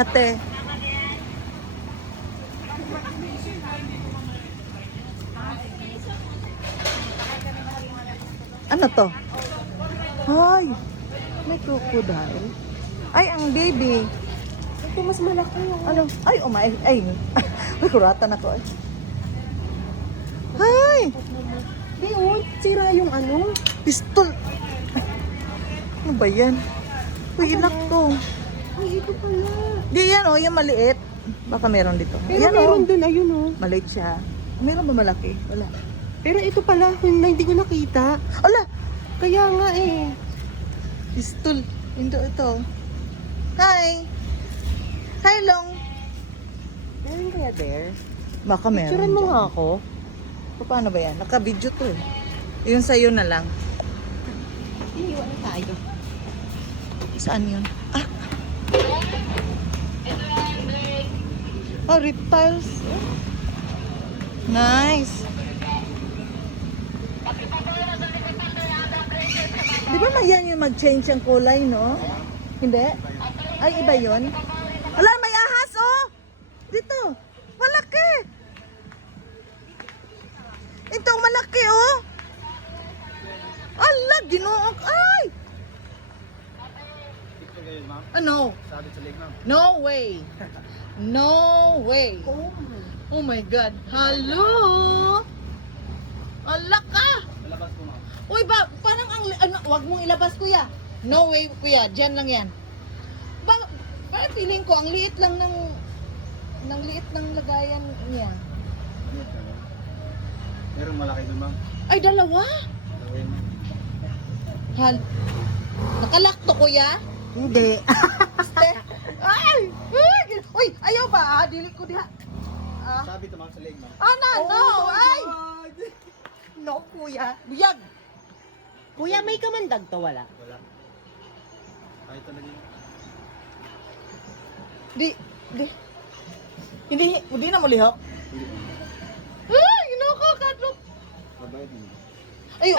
Ate. Ano to? Ay, may crocodile. Ay, ang baby. Ito mas malaki yung... Ano? Ay, umay. Ay, nakuratan ako. Ay, Di, oh, sira yung ano. pistol. Ano ba yan? Uy, ilak to. Ay, ito pala. Di yan, oh, yung maliit. Baka meron dito. Pero Ayan, meron oh. dun, ayun oh. Maliit siya. Meron ba malaki? Wala. Pero ito pala, hindi ko nakita. Ala! Kaya nga eh. Pistol. Ito. Hi! Hi, Long! Meron kaya there? Baka meron. Picturean mo dyan. nga ako. Paano ba yan? Naka-video to eh. Yun sa'yo na lang. Iniwan na tayo. Saan yun? Ah! Oh, reptiles. Nice. Di ba mayan yung mag-change ang kulay, no? Hindi? Ay, iba yun? Ala, may ahas, oh! Dito. Malaki. Ito, malaki, oh! Ala, ginuok. Ay! Ano? No way. No way. Oh my God. Hello? Ala ka! Uy, parang wag mong ilabas, kuya. No way, kuya. Diyan lang yan. Parang feeling ko, ang liit lang ng liit ng lagayan niya. Merong malaki doon, ma'am. Ay, dalawa? Nakalak to, kuya? Hindi. Ay! Uy, ayaw ba? Dili ko diha. Sabi ito, ma'am, sa leg, ma'am. No! Ay! No, kuya. Buyag! Kuya, may kamandag to, wala? Wala. Kahit talaga yun. Hindi na mo lihok. Ay, nakakadlok. Mabait mo. Ay,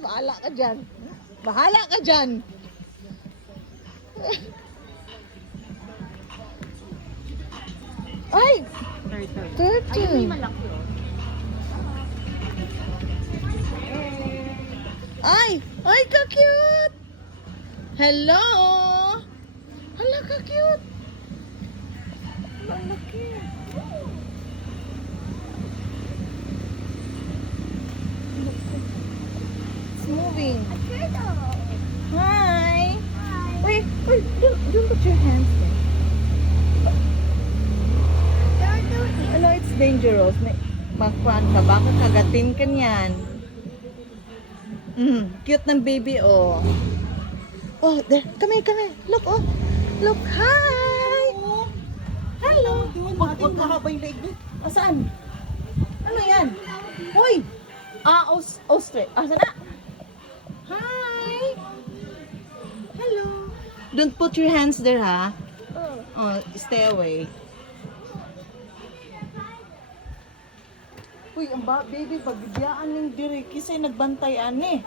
bahala ka dyan. Bahala ka dyan. Ay, turtle. malaki oh. Ay, ka-cute. Hello. Hala, ka-cute. Malaki. It's moving. Hi. Wait, don't put your hands there. Ano, it's dangerous. Makwan ka, baka kagatin ka niyan. Cute ng baby, oh. Oh, there. Come here. Look, oh. Look, hi. Hello. Huwag mahaba yung leg mo. Saan? Ano yan? Hoy! Ostrich. Saan na? Hi! Hello. Don't put your hands there, ha? Oh, stay away. Uy, ang baby, pagbigyan yung diri kasi nagbantayan eh.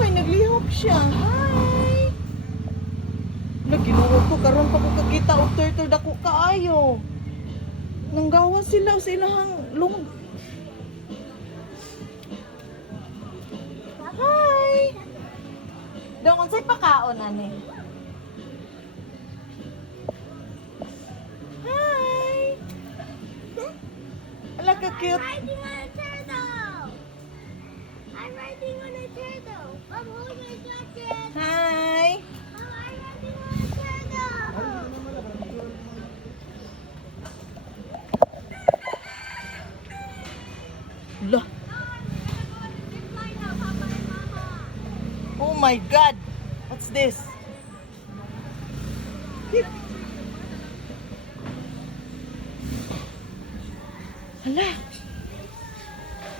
Uy, naglihok siya. Hi! Naginuod ko, karon pa ko kakita og turtle dako kaayo. Nanggawan sila sa ilahang lung. Hi! Dong, unsay pakaon ani? Hi! Ala ka cute. Riding on a turtle. I'm riding on a turtle. I'm holding a jacket. Hi! I'm riding on a turtle. Lah. Oh my God! What's this? Hala!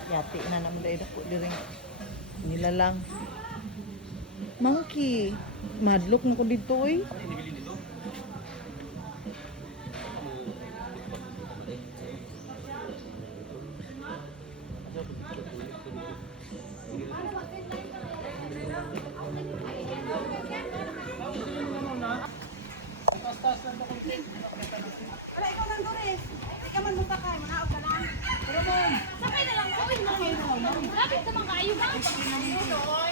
Yati na naman dahil ako diring nilalang. Monkey! Madlock na ko dito eh.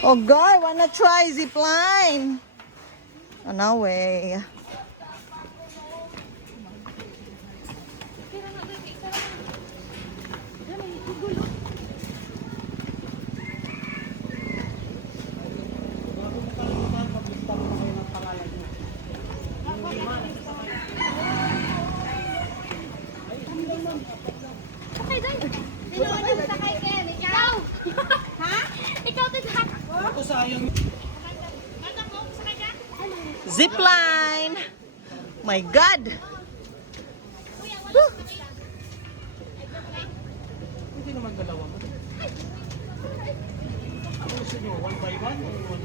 Oh God, wanna try zip line? Oh, no way. Sakay doon. Sino ang sakay, Ken? Ikaw? Ha? Ikaw din ha? Ako sayang. Ano mo? Sakay ka? Zip line. My God. Whew. Hindi naman dalawa mo. Ano gusto nyo? 1 by 1 o 1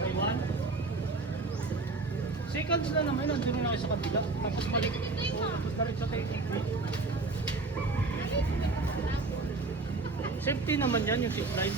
by 1? Seconds na naman, nandun na kayo sa kabila. Tapos balik. Tapos balik sa taking. Safety naman yan, yung zip line.